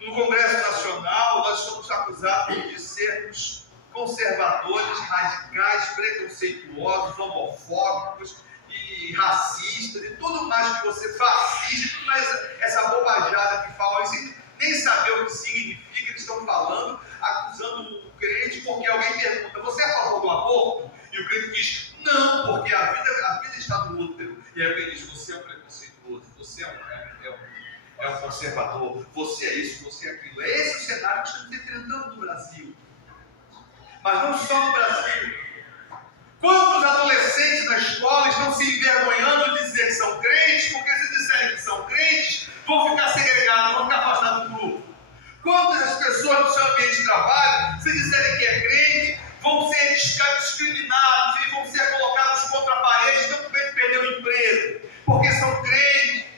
No Congresso Nacional, nós somos acusados de sermos conservadores, radicais, preconceituosos, homofóbicos e racistas e tudo mais que você fascista, tudo mais essa bobajada que falam, sem nem saber o que significa, eles estão falando, acusando o crente, porque alguém pergunta: você é a favor do aborto? E o crente diz: não, porque a vida está no útero. E aí ele diz: você é um preconceituoso, você é um conservador, você é isso, você é aquilo. É esse o cenário que estamos enfrentando no Brasil. Mas não só no Brasil. Quantos adolescentes na escola estão se envergonhando de dizer que são crentes, porque se disserem que são crentes, vão ficar segregados, vão ficar afastados do grupo? Quantas pessoas no seu ambiente de trabalho, se disserem que é crente, vão ser discriminados e vão ser colocados contra a parede, estão com medo de perder o emprego, porque são crentes?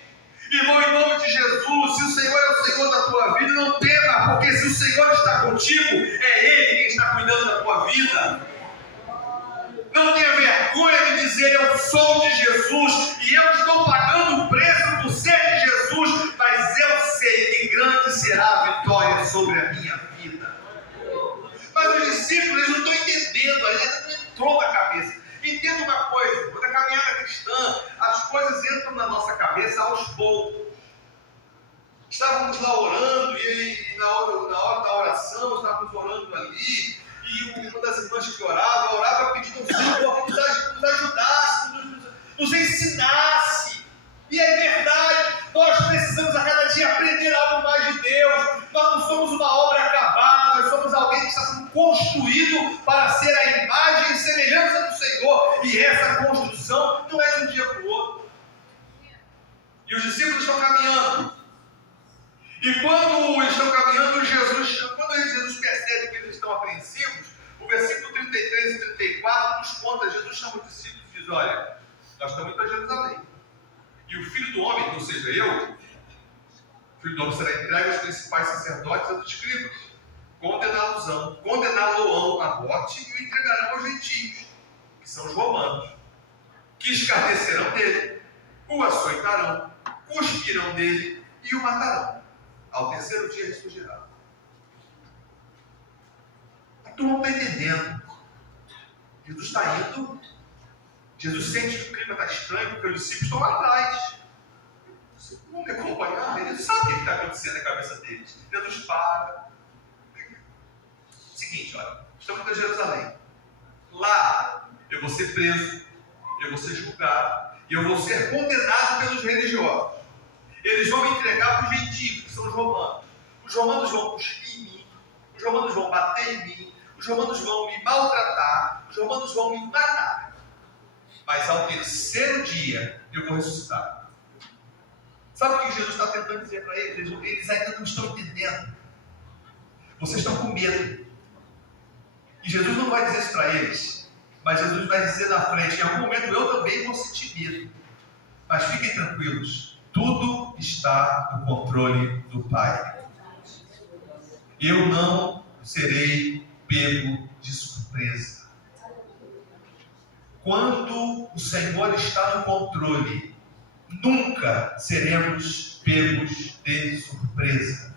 Irmão, em nome de Jesus, se o Senhor é o Senhor da tua vida, não tema, porque se o Senhor está contigo, é Ele quem está cuidando da tua vida. Não tenha vergonha de dizer: eu sou de Jesus e eu estou pagando o preço por ser de Jesus, mas eu sei que grande será a vitória sobre a minha vida. Mas os discípulos, eles não estão entendendo, ainda não entrou na cabeça. Entenda uma coisa: na caminhada cristã, as coisas entram na nossa cabeça aos poucos. Estávamos lá orando, e na hora da oração, estávamos orando ali, e uma das irmãs que orava pedindo ao Senhor que nos ajudasse, nos ensinasse. E é verdade, nós precisamos a cada dia aprender algo mais de Deus. Nós não somos uma obra acabada, nós somos alguém que está sendo construído para ser a imagem e semelhança do Senhor. E essa construção não é de um dia para o outro. E os discípulos estão caminhando. E quando estão caminhando, quando Jesus percebe que eles estão apreensivos, o versículo 33 e 34 nos conta: Jesus chama os discípulos e diz: olha, nós estamos indo para Jerusalém. E o Filho do Homem, ou seja, o Filho do Homem será entregue aos principais sacerdotes e aos escribas, condená-lo-ão à morte e o entregarão aos gentios, que são os romanos, que escarnecerão dele, o açoitarão, cuspirão dele e o matarão. Ao terceiro dia ressurgirá. Tu não está entendendo. Jesus está indo. Jesus sente que o clima está estranho, porque os discípulos estão lá atrás. Vão me acompanhar? Eles sabem o que está acontecendo na cabeça deles. Jesus para. Seguinte, olha, estamos em Jerusalém. Lá eu vou ser preso, eu vou ser julgado, e eu vou ser condenado pelos religiosos. Eles vão me entregar para os gentios, que são os romanos. Os romanos vão cuspir em mim, os romanos vão bater em mim, os romanos vão me maltratar, os romanos vão me matar. Mas ao terceiro dia eu vou ressuscitar. Sabe o que Jesus está tentando dizer para eles? Eles ainda não estão entendendo. Vocês estão com medo. E Jesus não vai dizer isso para eles, mas Jesus vai dizer na frente: em algum momento eu também vou sentir medo. Mas fiquem tranquilos. Tudo está no controle do Pai. Eu não serei pego de surpresa. Quando o Senhor está no controle, nunca seremos pegos de surpresa.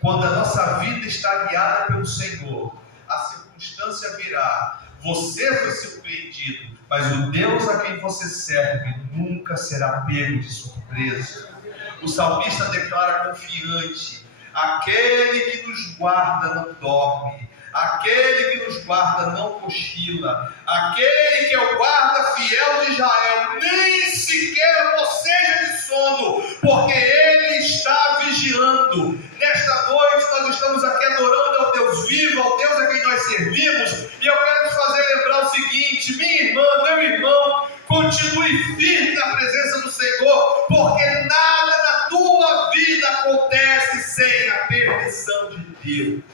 Quando a nossa vida está guiada pelo Senhor, a circunstância virá. Você foi surpreendido, mas o Deus a quem você serve nunca será pego de surpresa. O salmista declara confiante: aquele que nos guarda não dorme, aquele que nos guarda não cochila, aquele que é o guarda fiel de Israel, nem sequer boceja de sono, porque ele está vigiando. Nesta noite nós estamos aqui adorando ao Deus vivo, ao Deus a quem nós servimos, e eu quero te fazer lembrar o seguinte: minha irmã, meu irmão, continue firme na presença do Senhor, porque nada na tua vida acontece sem a permissão de Deus.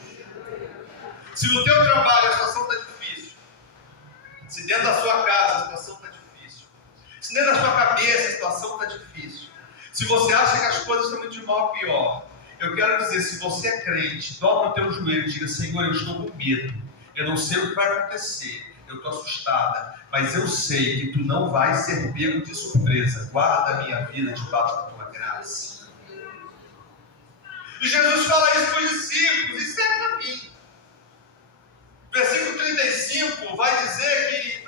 Se no teu trabalho a situação está difícil, se dentro da sua casa a situação está difícil, se dentro da sua cabeça a situação está difícil, se você acha que as coisas estão indo de mal a pior, eu quero dizer: se você é crente, dobra o teu joelho e diga: Senhor, eu estou com medo, eu não sei o que vai acontecer, eu estou assustada, mas eu sei que tu não vais ser pego de surpresa. Guarda a minha vida debaixo da tua graça. E Jesus fala isso para os discípulos, e segue para mim. Versículo 35 vai dizer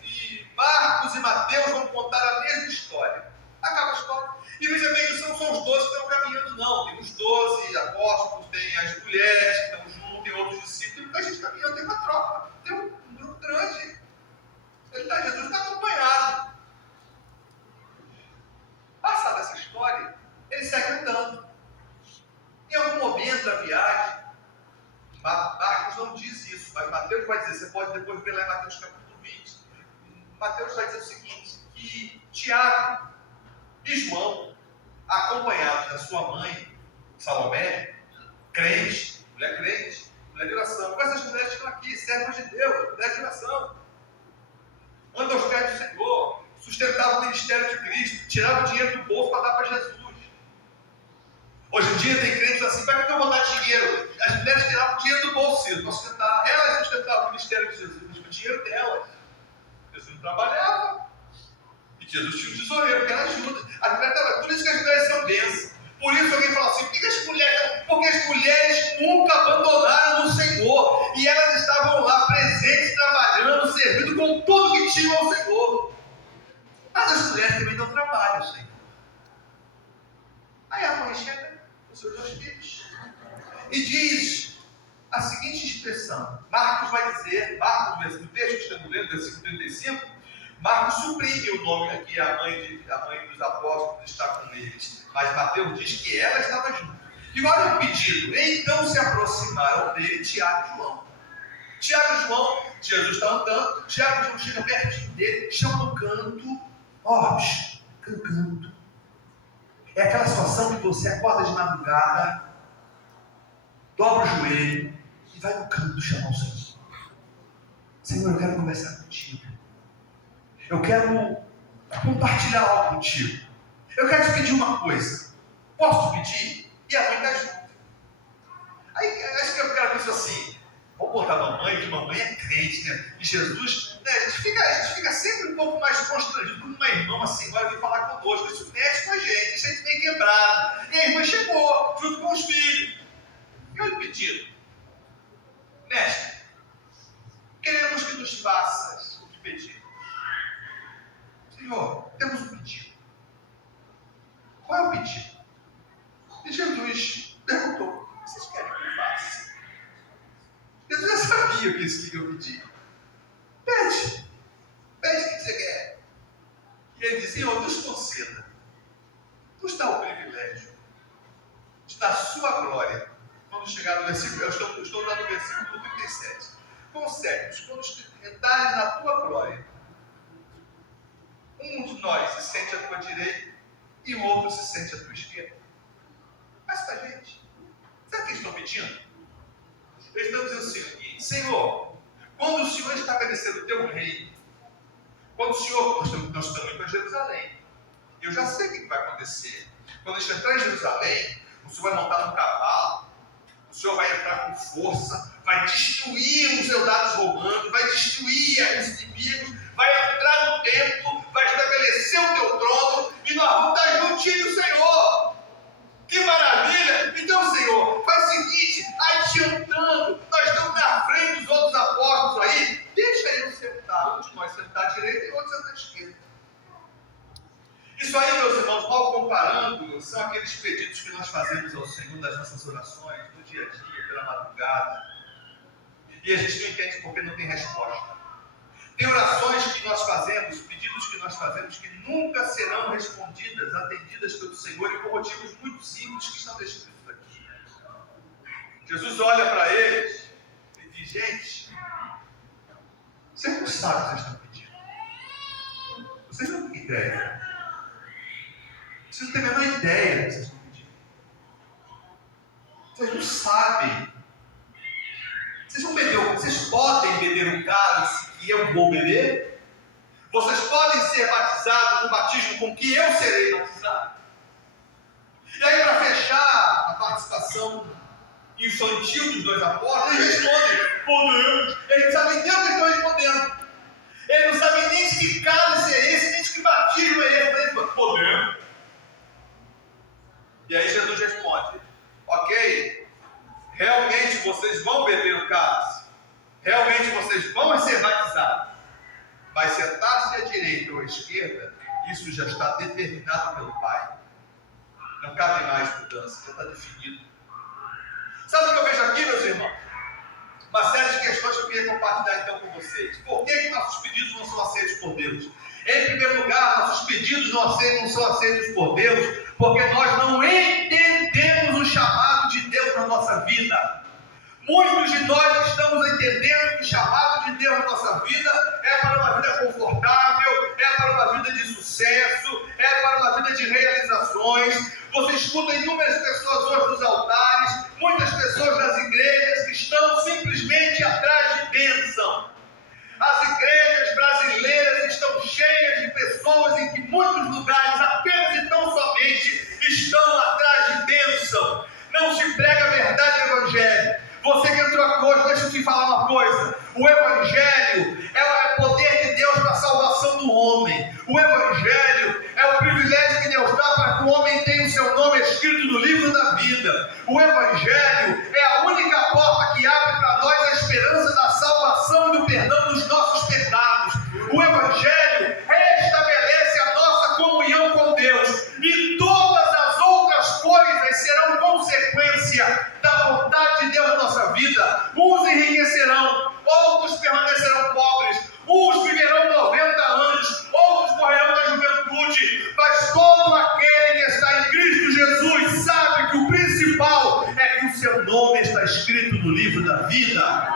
que Marcos e Mateus vão contar a mesma história. Acaba a história. E veja bem, não são os 12 que estão caminhando, não. Tem os 12 apóstolos, tem as mulheres que estão juntos, tem outros discípulos, tem muita gente caminhando, tem uma tropa, tem um grupo grande. Jesus está acompanhado. Passada essa história, ele segue andando. Em algum momento da viagem, Marcos não diz isso, mas Mateus vai dizer, você pode depois ver lá em Mateus capítulo 20. Mateus vai dizer o seguinte, que Tiago e João, acompanhados da sua mãe, Salomé, crente, mulher de oração, com essas mulheres que estão aqui, servas de Deus, mulher de oração, andam aos pés do Senhor, sustentavam o ministério de Cristo, tiravam o dinheiro do bolso para dar para Jesus. Hoje em dia tem crentes assim, para que eu vou dar dinheiro? As mulheres tiravam o dinheiro do bolso para sustentar, elas sustentavam o ministério de Jesus, mas o dinheiro delas. Jesus não trabalhava. E Jesus tinha um tesoureiro que era ajuda. As mulheres trabalhavam. Por isso que as mulheres são bênçãos. Por isso alguém fala assim, por que as mulheres? Porque as mulheres nunca abandonaram o Senhor. E elas estavam lá presentes, trabalhando, servindo com tudo que tinham ao Senhor. Mas as mulheres também não trabalham, Senhor. Aí a mãe chega com os seus 2 filhos e diz a seguinte expressão. Marcos vai dizer, no texto que estamos lendo, versículo 35, Marcos suprime o nome aqui, a mãe dos apóstolos está com eles, mas Mateus diz que ela estava junto. E olha o pedido, então se aproximaram dele Tiago e João. Tiago e João, Jesus está andando, Tiago e João chegam pertinho dele, chamam no canto, cantando. É aquela situação que você acorda de madrugada, dobra o joelho e vai no canto chamar o Senhor. Senhor, eu quero conversar contigo. Eu quero compartilhar algo contigo. Eu quero te pedir uma coisa. Posso te pedir? E a mãe está junto. Aí acho que eu quero pensar assim, vamos botar mamãe, que mamãe é crente, né? E Jesus, né? A gente fica sempre um pouco mais constrangido quando uma irmã, assim, vai vir falar conosco. Isso mexe com a gente meio quebrado. E a irmã chegou, junto com os filhos. E olha o pedido. Mestre, queremos que nos faças o que pedimos. Senhor, temos um pedido. Qual é o pedido? E Jesus perguntou, o que vocês querem que eu faça? Jesus já sabia o que eles queriam pedir. Pede o que você quer. E ele dizia, nos conceda, nos dá o privilégio de dar sua glória. Quando chegar no versículo, eu estou lá no versículo 37. Concede-nos, quando entrares na tua glória, um de nós se sente à tua direita e o outro se sente à tua esquerda. Mas para a gente, sabe o que eles estão pedindo? Eles estão dizendo o seguinte, Senhor, quando o Senhor estabelecer o teu reino, quando o Senhor, nós estamos indo para Jerusalém, eu já sei o que vai acontecer. Quando a gente entrar em Jerusalém, o Senhor vai montar num cavalo, o Senhor vai entrar com força, vai destruir os soldados romanos, vai destruir os inimigos, vai entrar no templo, vai estabelecer o teu trono e nós vamos estar juntinhos, Senhor. Que maravilha! Então, Senhor, faz o seguinte, adiantando, nós estamos na frente dos outros apóstolos aí, deixa eu sentar, um de nós sentar à direita e o outro sentar à esquerda. Isso aí, meus irmãos, mal comparando, são aqueles pedidos que nós fazemos ao Senhor nas nossas orações, no dia a dia, pela madrugada. E a gente não entende porque não tem resposta. Tem orações que nós fazemos, pedidos que nós fazemos, que nunca serão respondidas, atendidas pelo Senhor, e por motivos muito simples que estão descritos aqui. Jesus olha para eles e diz, gente, vocês não sabem o que vocês estão pedindo. Vocês não têm ideia. Vocês não têm a menor ideia do que vocês estão pedindo. Vocês não sabem. Vocês podem beber um cálice que eu vou beber? Vocês podem ser batizados no batismo com que eu serei batizado? E aí, para fechar a participação infantil dos 2 apóstolos, eles respondem, podemos. Eles não sabem nem o que estão respondendo. Eles não sabem nem de que cálice é esse, nem de que batismo é esse. Eles falam, podemos. E aí Jesus responde, ok? Realmente vocês vão beber o cálice, realmente vocês vão ser batizados, mas sentar-se à direita ou à esquerda, isso já está determinado pelo Pai. Não cabe mais mudança, já está definido. Sabe o que eu vejo aqui, meus irmãos? Uma série de questões que eu queria compartilhar então com vocês. Por que nossos pedidos não são aceitos por Deus? Em primeiro lugar, nossos pedidos não são aceitos por Deus, porque nós não entendemos o chamado de Deus na nossa vida. Muitos de nós estamos entendendo que o chamado de Deus na nossa vida é para uma vida confortável, é para uma vida de sucesso, é para uma vida de realizações. Você escuta inúmeras pessoas hoje nos altares, muitas pessoas nas igrejas que estão simplesmente atrás de bênção. As igrejas brasileiras estão cheias de pessoas em que muitos lugares apenas e tão somente estão atrás de bênção. Não se prega a verdade do Evangelho. Você que entrou aqui hoje, deixa eu te falar uma coisa. O Evangelho é o poder de Deus para a salvação do homem. O Evangelho é o privilégio que Deus dá para que o homem tenha o seu nome escrito no livro da vida. O Evangelho é a única porta que abre para nós a esperança da salvação e do perdão dos nossos pecados. O Evangelho restabelece a nossa comunhão com Deus. E todas as outras coisas serão consequência da vontade de Deus na nossa vida. Uns enriquecerão, outros permanecerão pobres, uns viverão 90 anos, outros morrerão na juventude, mas todo aquele que está em Cristo Jesus sabe que o principal é que o seu nome está escrito no livro da vida.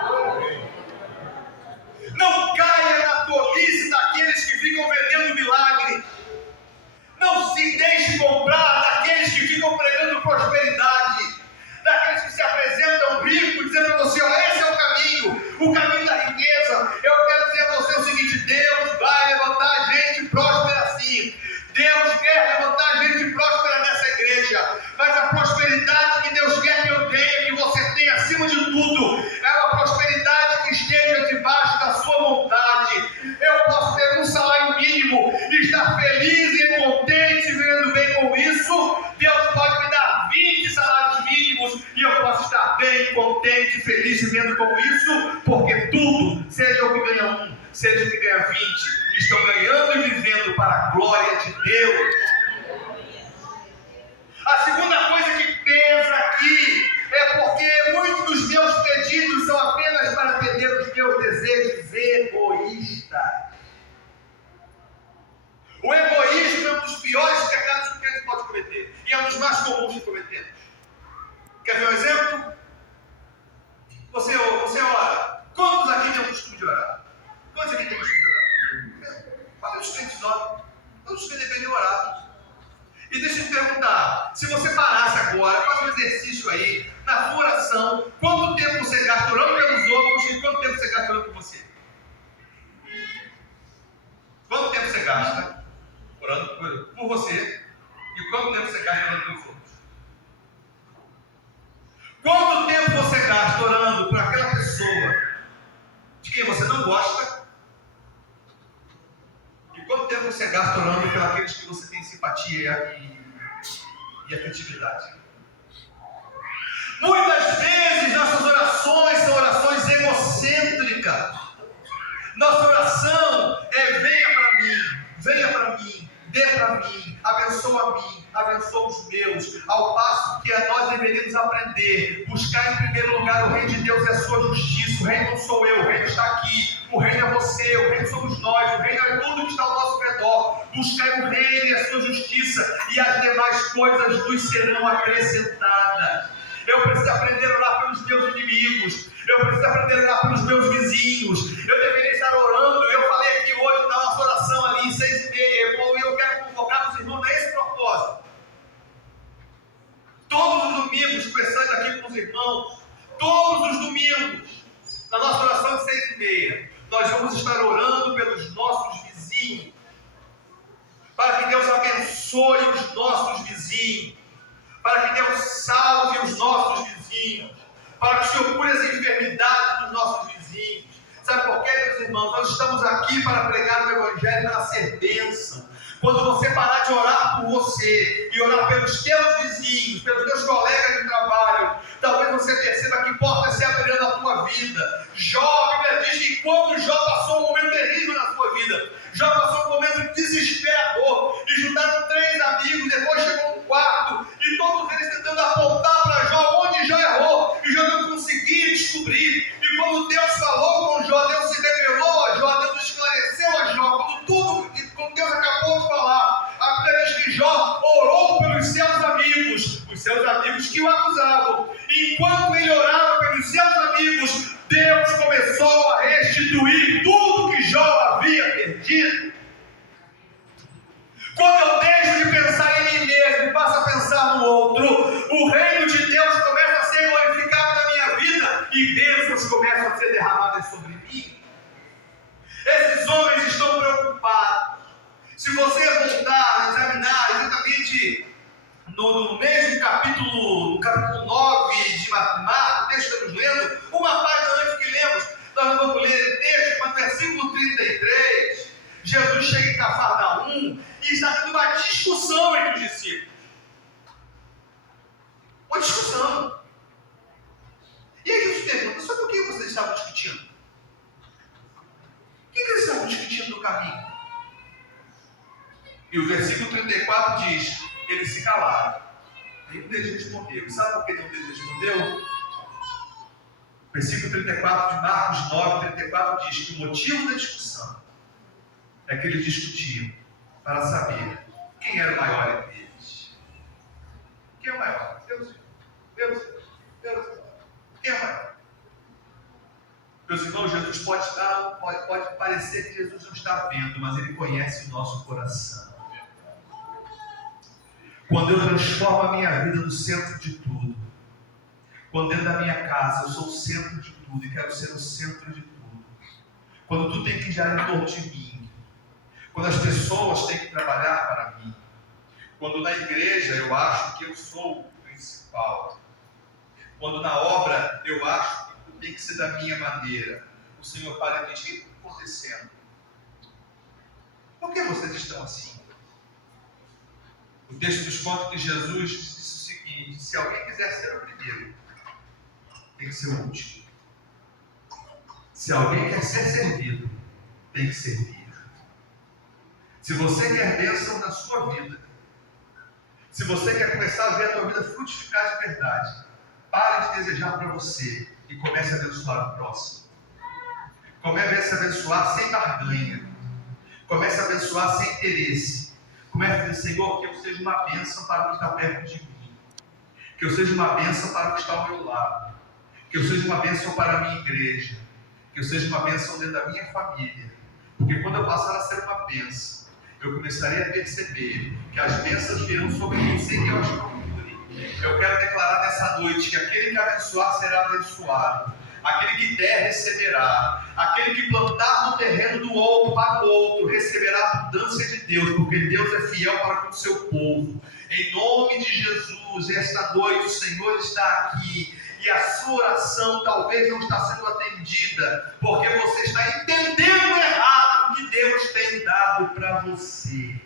Não caia na tolice daqueles que ficam vendendo milagre. Não se deixe comprar daqueles que ficam pregando prosperidade, daqueles que se apresentam ricos, dizendo a você: ó, esse é o caminho da riqueza. Eu quero dizer a você o seguinte: Deus vai levantar gente próspera assim. Deus quer levantar gente próspera nessa igreja, mas a prosperidade que Deus quer que eu tenha, que você tenha acima de tudo, é uma prosperidade que esteja debaixo da sua vontade. Eu posso ter um salário mínimo e estar feliz e contente, vivendo bem com isso. Deus pode me dar 20 salários mínimos e eu posso estar bem, contente, feliz vivendo com isso, porque tudo, seja o que ganha 1, seja o que ganha 20, estão ganhando e vivendo para a glória de Deus. A segunda coisa que pesa aqui é porque muitos dos meus pedidos são apenas para atender os meus desejos egoístas. O egoísmo é um dos piores pecados que a gente pode cometer e é um dos mais comuns que cometemos. Quer ver um exemplo? Você ora. Quantos aqui têm o costume de orar? Quantos aqui têm o costume de orar? Qual os crentes oram? Todos que deveriam orar. E deixa eu te perguntar, se você parasse agora, faz um exercício aí, na sua oração, quanto tempo você gasta orando pelos outros e quanto tempo você gasta orando por você? Quanto tempo você gasta orando por você e quanto tempo você gasta orando pelos outros? Quanto tempo você gasta orando por aquela pessoa de quem você não gosta? E quanto tempo você gasta orando por aqueles que você tem simpatia e afetividade? Muitas vezes nossas orações são orações egocêntricas. Nossa oração é: venha para mim, dê para mim, abençoa os meus. Ao passo que nós deveríamos aprender, buscar em primeiro lugar o reino de Deus e a sua justiça. O reino não sou eu, o reino está aqui. O reino é você, o reino somos nós, o reino é tudo que está ao nosso redor. Buscai o reino e a sua justiça, e as demais coisas nos serão acrescentadas. Eu preciso aprender a orar pelos meus inimigos. Eu preciso aprender a orar pelos meus vizinhos. Eu deveria estar orando. Eu falei aqui hoje na nossa oração ali em 6h30. Eu quero convocar os irmãos a esse propósito. Todos os domingos, conversando aqui com os irmãos, todos os domingos, na nossa oração de 6h30, nós vamos estar orando pelos nossos vizinhos, para que Deus abençoe os nossos vizinhos, para que Deus salve os nossos vizinhos, para que o Senhor cure as enfermidades dos nossos vizinhos. Sabe por quê, meus irmãos? Nós estamos aqui para pregar o Evangelho, para ser bênção. Quando você parar de orar por você e orar pelos teus vizinhos, pelos teus colegas de trabalho, você perceba que portas se abrirão na tua vida. Jó, a Bíblia diz que quando Jó passou um momento terrível na sua vida, Jó passou um momento desesperador, e juntaram 3 amigos, depois chegou um quarto, e todos eles tentando apontar para Jó onde Jó errou, e Jó não conseguia descobrir. E quando Deus falou com Jó, Deus se revelou a Jó, Deus esclareceu a Jó, quando Deus acabou de falar, a Bíblia diz que Jó orou pelos seus amigos, os seus amigos que o acusavam. E enquanto ele orava pelos seus amigos, Deus começou a restituir tudo que Jó havia perdido. Quando eu deixo de pensar em mim mesmo e passo a pensar no outro, o reino de Deus começa a ser glorificado na minha vida e bênçãos começam a ser derramadas sobre mim. Esses homens estão preocupados. Se você voltar a examinar exatamente no mesmo capítulo, no capítulo 9 de Marcos, o texto que estamos lendo, uma página antes que lemos, nós não vamos ler o texto, mas no versículo 33, Jesus chega em Cafarnaum e está tendo uma discussão entre os discípulos. Uma discussão. E aí Jesus pergunta, sobre o que vocês estavam discutindo? O que eles estavam discutindo no caminho? E o versículo 34 diz, eles se calaram. Nenhum deles respondeu. E sabe por que nenhum deles respondeu? O versículo 34 de Marcos 9, 34 diz que o motivo da discussão é que eles discutiam para saber quem era o maior entre eles. Quem é o maior? Deus. Quem é o maior? Meus irmãos, Jesus pode parecer que Jesus não está vendo, mas Ele conhece o nosso coração. Quando eu transformo a minha vida no centro de tudo, quando dentro da minha casa eu sou o centro de tudo e quero ser o centro de tudo, quando tudo tem que girar em torno de mim, quando as pessoas têm que trabalhar para mim, quando na igreja eu acho que eu sou o principal, quando na obra eu acho que tudo tem que ser da minha maneira, o Senhor para e diz, o que está acontecendo? Por que vocês estão assim? O texto nos conta que Jesus disse o seguinte, se alguém quiser ser o primeiro, tem que ser o último. Se alguém quer ser servido, tem que servir. Se você quer bênção na sua vida, se você quer começar a ver a tua vida frutificar de verdade, pare de desejar para você e comece a abençoar o próximo. Comece a abençoar sem barganha. Comece a abençoar sem interesse. Comece a dizer, Senhor, que eu seja uma bênção para o que está perto de mim. Que eu seja uma bênção para o que está ao meu lado. Que eu seja uma bênção para a minha igreja. Que eu seja uma bênção dentro da minha família. Porque quando eu passar a ser uma bênção, eu começarei a perceber que as bênçãos virão sobre mim sem que eu as procure. Eu quero declarar nessa noite que aquele que abençoar será abençoado. Aquele que der, receberá. Aquele que plantar no terreno do outro para o outro, receberá a abundância de Deus, porque Deus é fiel para com o seu povo. Em nome de Jesus, esta noite o Senhor está aqui. E a sua oração talvez não está sendo atendida, porque você está entendendo errado o que Deus tem dado para você.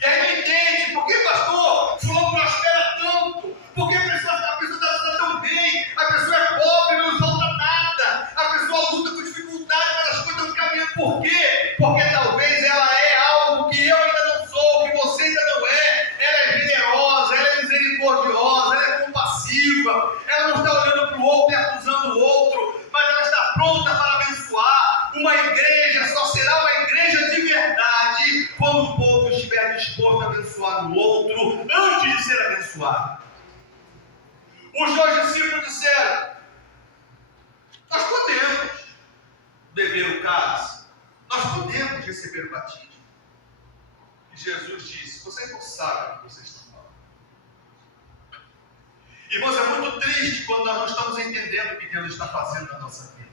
E aí não entende, por que pastor, fulano prospera tanto? Por que a pessoa está tão bem? A pessoa é pobre, não falta nada. A pessoa luta com dificuldade, mas as coisas estão caminhando. Por quê? Porque talvez ela é algo que eu ainda não sou, que você ainda não é. Ela é generosa, ela é misericordiosa, ela é compassiva. Ela não está olhando para o outro e acusando o outro, mas ela está pronta para abençoar. Uma igreja só será uma igreja de verdade quando o povo estiver disposto a abençoar o outro antes de ser abençoado. Os 2 discípulos disseram, nós podemos beber o cálice, nós podemos receber o batismo. E Jesus disse, vocês não sabem o que vocês estão falando. Irmãos, é muito triste quando nós não estamos entendendo o que Deus está fazendo na nossa vida.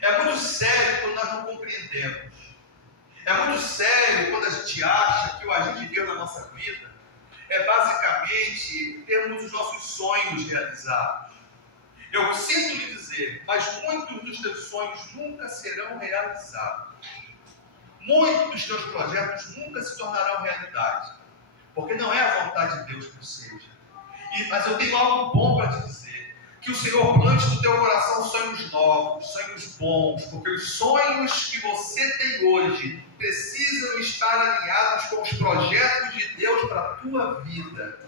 É muito sério quando nós não compreendemos. É muito sério quando a gente acha que o agir de Deus na nossa vida é basicamente termos os nossos sonhos realizados. Eu sinto lhe dizer, mas muitos dos teus sonhos nunca serão realizados. Muitos dos teus projetos nunca se tornarão realidade. Porque não é a vontade de Deus que seja. Mas eu tenho algo bom para te dizer. Que o Senhor plante no teu coração sonhos novos, sonhos bons, porque os sonhos que você tem hoje precisam estar alinhados com os projetos de Deus para a tua vida.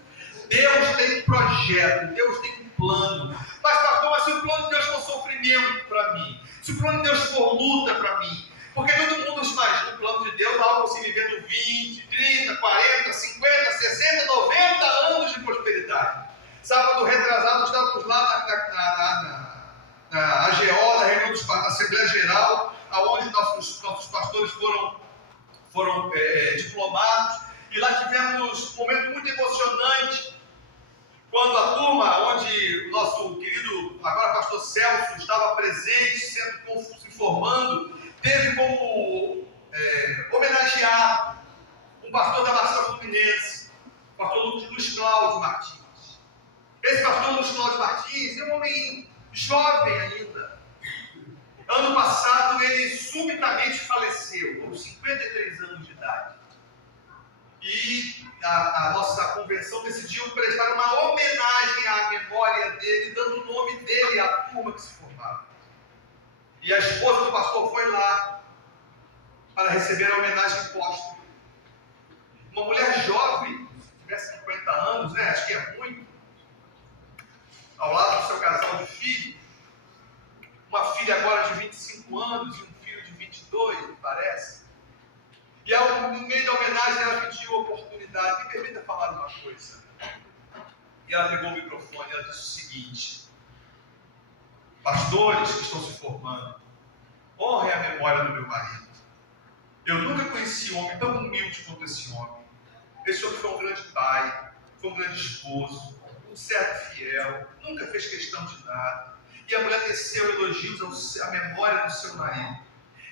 Deus tem um projeto, Deus tem um plano. Mas pastor, mas se o plano de Deus for sofrimento para mim, se o plano de Deus for luta para mim, porque todo mundo imagina o plano de Deus algo assim, vivendo 20, 30, 40, 50, 60, 90 anos de prosperidade. Sábado retrasado, estávamos lá na AGO, na reunião da Assembleia Geral, onde nossos pastores foram diplomados, e lá tivemos um momento muito emocionante, quando a turma, onde o nosso querido, agora pastor Celso, estava presente, se formando, teve como homenagear um pastor da Baixada Fluminense, o pastor Luiz Cláudio Martins. Esse pastor Luiz Cláudio Martins é um homem jovem ainda. Ano passado ele subitamente faleceu, com 53 anos de idade. E a nossa convenção decidiu prestar uma homenagem à memória dele, dando o nome dele à turma que se formava. E a esposa do pastor foi lá para receber a homenagem póstuma. Uma mulher jovem, se tivesse 50 anos, né? Acho que é muito, ao lado do seu casal de filhos, uma filha agora de 25 anos e um filho de 22, me parece. E no meio da homenagem ela pediu a oportunidade, me permita falar uma coisa. E ela pegou o microfone e ela disse o seguinte: pastores que estão se formando, honrem a memória do meu marido. Eu nunca conheci um homem tão humilde quanto esse homem. Esse homem foi um grande pai, foi um grande esposo, um servo fiel, nunca fez questão de nada. E a mulher teceu elogios à memória do seu marido.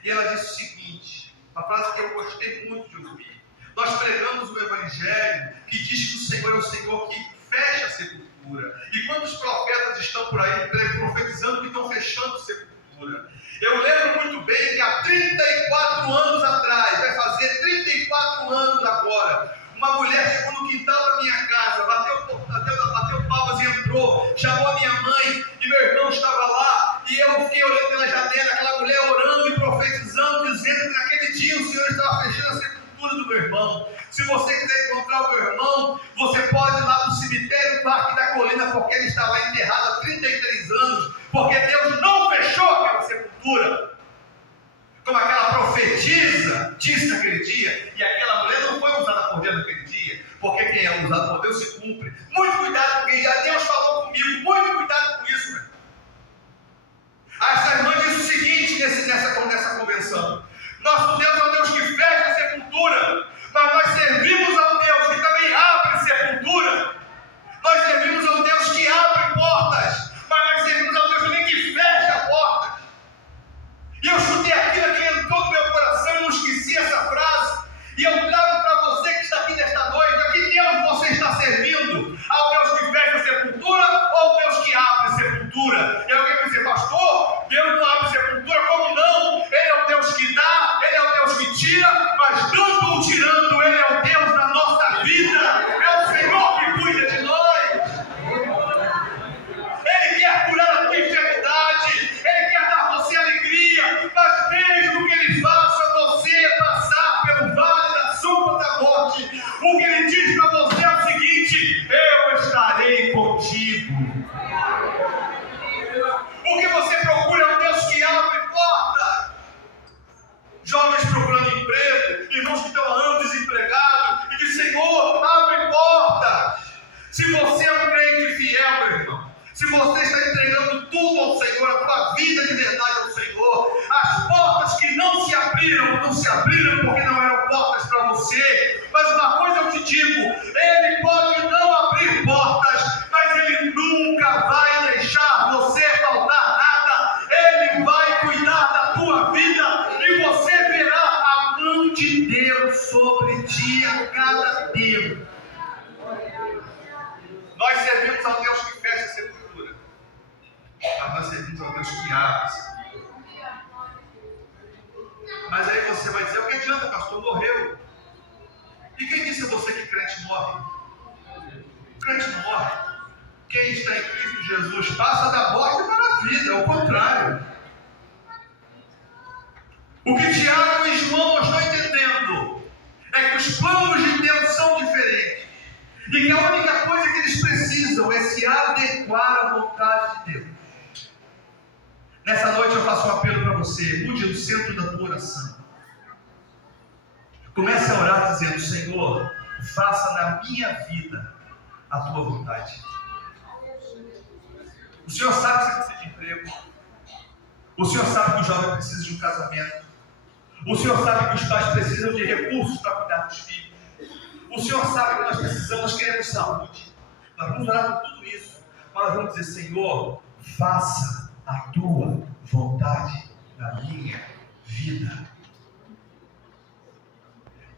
E ela disse o seguinte, uma frase que eu gostei muito de ouvir: nós pregamos o Evangelho que diz que o Senhor é o Senhor que fecha a sepultura. E quando os profetas estão por aí profetizando que estão fechando a sepultura, eu lembro muito bem que há 34 anos atrás, vai fazer 34 anos agora, uma mulher chegou no quintal da minha casa, bateu palmas e entrou, chamou a minha mãe e meu irmão estava lá, e eu fiquei olhando pela janela, aquela mulher orando e profetizando, dizendo que naquele dia o Senhor estava fechando a sepultura do meu irmão. Se você quiser encontrar o meu irmão, você pode ir lá no cemitério Parque da Colina, porque ele está lá enterrado há 33 anos, porque Deus não fechou aquela sepultura. Como aquela profetisa disse naquele dia, e aquela mulher não foi usada por Deus naquele dia, porque quem é usado por Deus se cumpre. Muito cuidado com quem já Deus falou comigo, muito cuidado com isso, meu. Essa irmã disse o seguinte nessa convenção: nosso Deus é um Deus que fecha a sepultura, mas nós servimos a um Deus que também abre sepultura. Nós servimos a um Deus que abre portas, mas nós servimos a um Deus também que fecha portas. E eu chutei aquilo que entrou no meu coração, eu não esqueci essa frase. E eu trago para você que está aqui nesta noite: a que Deus você está servindo? Ao Deus que fecha a sepultura ou ao Deus que abre sepultura? E alguém vai dizer: pastor, Deus não abre sepultura, como não? Ele é o Deus que dá, Ele é o Deus que tira, mas dando ou tirando, Ele é o Deus da nossa vida. É o Senhor que cuida de nós. Ele quer curar a tua enfermidade, Ele quer dar a você alegria, mas mesmo que Ele faça você passar pelo vale da sombra da morte, o que Ele diz para você é o seguinte: eu estarei contigo. O que você procura é um Deus que abre porta. Jovens procurando emprego, irmãos que estão há anos desempregados, e diz: Senhor, abre porta. Se você é um crente fiel, meu irmão, se você está entregando tudo ao Senhor, a tua vida de verdade ao Senhor, as portas que não se abriram porque não eram portas para você. Mas uma coisa eu te digo: Ele pode não abrir portas, mas Ele nunca vai deixar você faltar nada. Ele vai cuidar da tua vida e você verá a mão de Deus sobre ti a cada tempo. Nós servimos ao Deus que fecha a sepultura, mas nós servimos ao Deus que abre a sepultura. está em Cristo Jesus passa da morte para a vida, é o contrário. O que Tiago e João estão entendendo é que os planos de Deus são diferentes e que a única coisa que eles precisam é se adequar à vontade de Deus. Nessa noite eu faço um apelo para você: mude o centro da tua oração. Comece a orar dizendo: Senhor, faça na minha vida a tua vontade. O Senhor sabe que você precisa de emprego. O Senhor sabe que o jovem precisa de um casamento. O Senhor sabe que os pais precisam de recursos para cuidar dos filhos. O Senhor sabe que nós queremos saúde. Nós vamos orar por tudo isso. Mas nós vamos dizer: Senhor, faça a tua vontade na minha vida.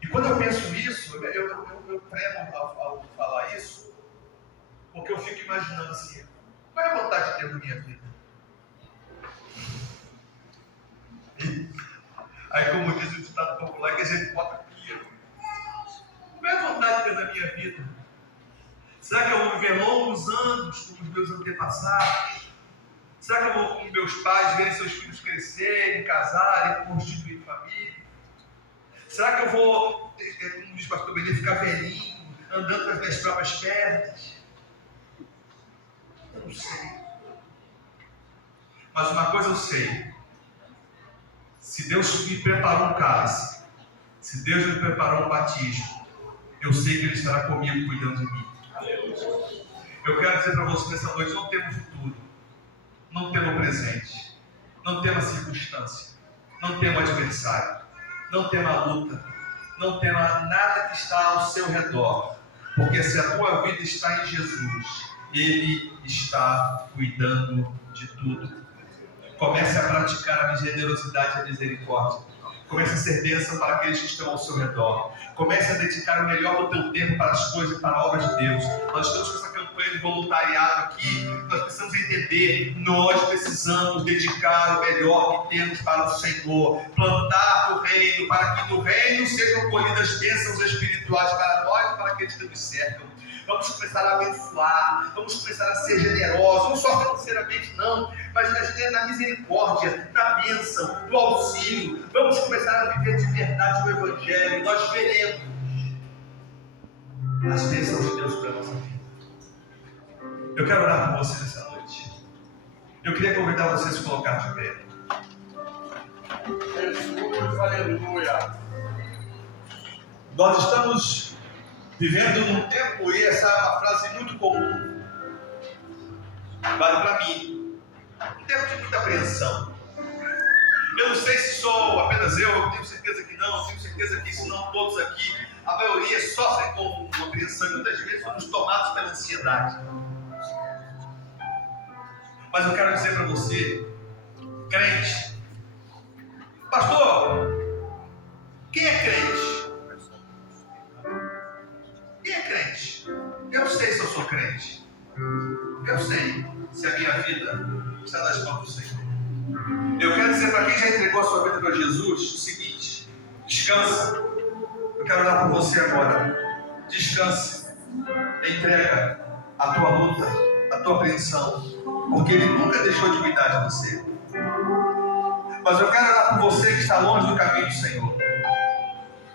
E quando eu penso isso, eu tremo ao falar isso, porque eu fico imaginando assim: qual é a vontade de Deus na minha vida? Aí, como diz o ditado popular, que a gente bota pia. Qual é a vontade de Deus na minha vida? Será que eu vou viver longos anos como os meus antepassados? Será que eu vou com meus pais ver seus filhos crescerem, casarem, constituir família? Será que eu vou, como diz o pastor Benê, ficar velhinho, andando com as minhas próprias pernas? Eu não sei. Mas uma coisa eu sei: se Deus me preparou um cálice, se Deus me preparou um batismo, eu sei que Ele estará comigo, cuidando de mim. Eu quero dizer para você nessa noite: não temos futuro, não temos presente, não temos circunstância, não temos adversário, não temos a luta, não temos nada que está ao seu redor, porque se a tua vida está em Jesus, Ele está cuidando de tudo. Comece a praticar a generosidade e a misericórdia. Comece a ser bênção para aqueles que estão ao seu redor. Comece a dedicar o melhor do teu tempo para as coisas e para a obra de Deus. Nós estamos com essa campanha de voluntariado aqui. Nós precisamos entender: nós precisamos dedicar o melhor que temos para o Senhor. Plantar o reino, para que no reino sejam colhidas bênçãos espirituais para nós e para aqueles que nos cercam. Vamos começar a abençoar, vamos começar a ser generosos, não só financeiramente não, mas na misericórdia, na bênção, no auxílio. Vamos começar a viver de verdade o Evangelho. Nós veremos as bênçãos de Deus para a nossa vida. Eu quero orar por você nessa noite. Eu queria convidar você a se colocar de pé. Jesus, aleluia. Nós estamos vivendo num tempo, e essa é uma frase muito comum, vale para mim, um tempo de muita apreensão. Eu não sei se sou apenas eu tenho certeza que não, eu tenho certeza que se não todos aqui, a maioria sofre com uma apreensão e muitas vezes somos tomados pela ansiedade. Mas eu quero dizer para você, crente: pastor, quem é crente? Quem é crente? Eu sei se eu sou crente. Eu sei se a minha vida está nas mãos do Senhor. Eu quero dizer para quem já entregou a sua vida para Jesus o seguinte: descansa. Eu quero orar por você agora. Descanse. Entrega a tua luta, a tua apreensão, porque Ele nunca deixou de cuidar de você. Mas eu quero orar por você que está longe do caminho do Senhor.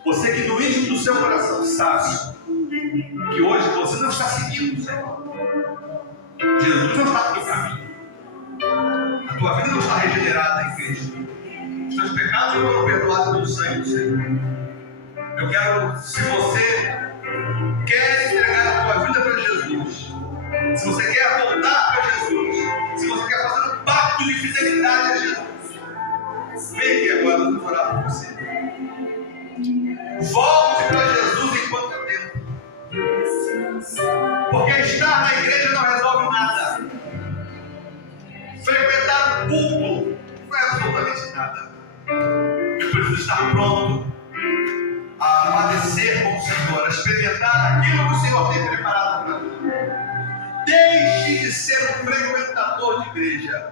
Você que no íntimo do seu coração sabe que hoje você não está seguindo o Senhor. Jesus não está no teu caminho. A tua vida não está regenerada em Cristo. Os teus pecados não foram perdoados pelo sangue do Senhor. Eu quero, se você quer entregar a tua vida para Jesus, se você quer voltar para Jesus, se você quer fazer um pacto de fidelidade a Jesus, vem aqui agora, eu vou orar por você. Volte para Jesus enquanto é tempo. Porque estar na igreja não resolve nada. Frequentar o culto não é absolutamente nada. Eu preciso estar pronto a padecer com o Senhor, a experimentar aquilo que o Senhor tem preparado para mim. Deixe de ser um frequentador de igreja